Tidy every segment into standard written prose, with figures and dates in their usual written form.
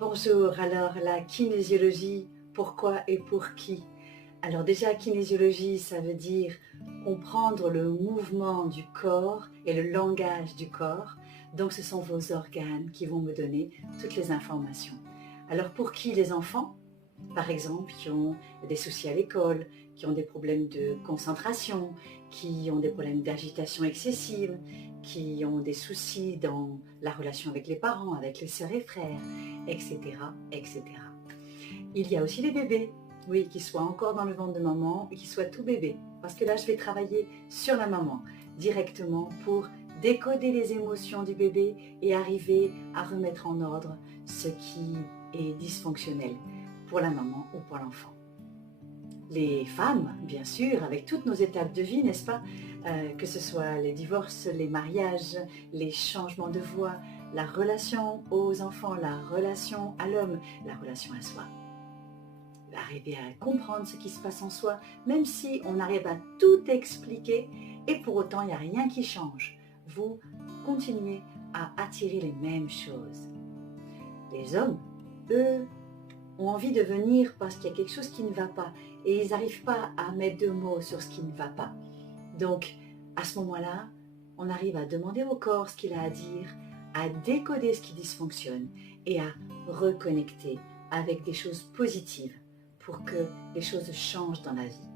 Bonjour, alors la kinésiologie, pourquoi et pour qui? Alors déjà, kinésiologie, ça veut dire comprendre le mouvement du corps et le langage du corps. Donc ce sont vos organes qui vont me donner toutes les informations. Alors pour qui les enfants? Par exemple, qui ont des soucis à l'école, qui ont des problèmes de concentration, qui ont des problèmes d'agitation excessive, qui ont des soucis dans la relation avec les parents, avec les sœurs et frères, etc., etc. Il y a aussi les bébés, oui, qui soient encore dans le ventre de maman et qui soient tout bébés. Parce que là, je vais travailler sur la maman directement pour décoder les émotions du bébé et arriver à remettre en ordre ce qui est dysfonctionnel pour la maman ou pour l'enfant. Les femmes, bien sûr, avec toutes nos étapes de vie, n'est-ce pas, que ce soit les divorces, les mariages, les changements de voix, la relation aux enfants, la relation à l'homme, la relation à soi. Arriver à comprendre ce qui se passe en soi, même si on arrive à tout expliquer, et pour autant, il n'y a rien qui change. Vous continuez à attirer les mêmes choses. Les hommes, eux, ont envie de venir parce qu'il y a quelque chose qui ne va pas et ils n'arrivent pas à mettre de mots sur ce qui ne va pas. Donc, à ce moment-là, on arrive à demander au corps ce qu'il a à dire, à décoder ce qui dysfonctionne et à reconnecter avec des choses positives pour que les choses changent dans la vie.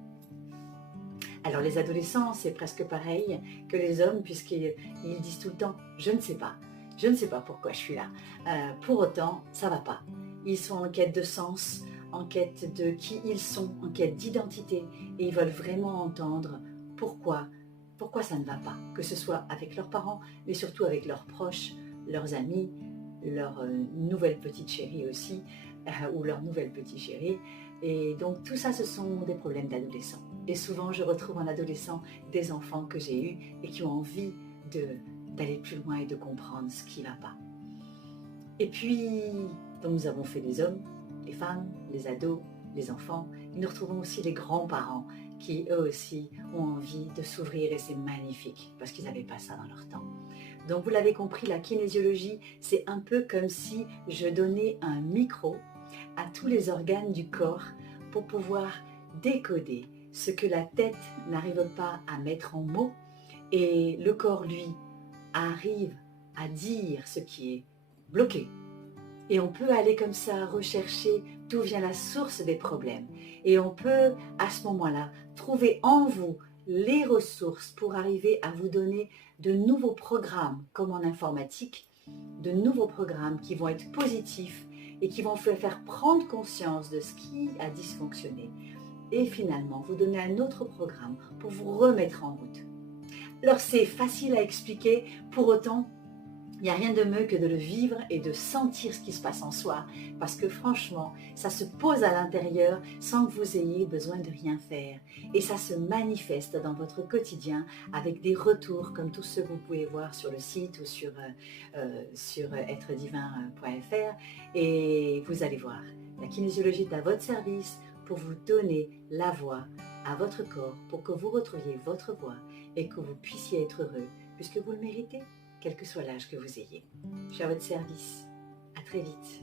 Alors les adolescents, c'est presque pareil que les hommes puisqu'ils disent tout le temps « je ne sais pas ». Je ne sais pas pourquoi je suis là. Pour autant, ça ne va pas. Ils sont en quête de sens, en quête de qui ils sont, en quête d'identité. Et ils veulent vraiment entendre pourquoi ça ne va pas. Que ce soit avec leurs parents, mais surtout avec leurs proches, leurs amis, leur nouvelle petite chérie aussi, ou leur nouvelle petite chérie. Et donc tout ça, ce sont des problèmes d'adolescents. Et souvent, je retrouve en adolescent des enfants que j'ai eus et qui ont envie d'aller plus loin et de comprendre ce qui ne va pas. Et puis, donc nous avons fait les hommes, les femmes, les ados, les enfants. Et nous retrouvons aussi les grands-parents qui, eux aussi, ont envie de s'ouvrir et c'est magnifique parce qu'ils n'avaient pas ça dans leur temps. Donc, vous l'avez compris, la kinésiologie, c'est un peu comme si je donnais un micro à tous les organes du corps pour pouvoir décoder ce que la tête n'arrive pas à mettre en mots et le corps, lui, arrive à dire ce qui est bloqué. Et on peut aller comme ça rechercher d'où vient la source des problèmes. Et on peut, à ce moment-là, trouver en vous les ressources pour arriver à vous donner de nouveaux programmes, comme en informatique, de nouveaux programmes qui vont être positifs et qui vont vous faire prendre conscience de ce qui a dysfonctionné. Et finalement, vous donner un autre programme pour vous remettre en route. Alors c'est facile à expliquer, pour autant, il n'y a rien de mieux que de le vivre et de sentir ce qui se passe en soi. Parce que franchement, ça se pose à l'intérieur sans que vous ayez besoin de rien faire. Et ça se manifeste dans votre quotidien avec des retours comme tous ceux que vous pouvez voir sur le site ou sur êtredivin.fr. Et vous allez voir, la kinésiologie est à votre service pour vous donner la voix à votre corps, pour que vous retrouviez votre voix et que vous puissiez être heureux, puisque vous le méritez, quel que soit l'âge que vous ayez. Je suis à votre service. À très vite.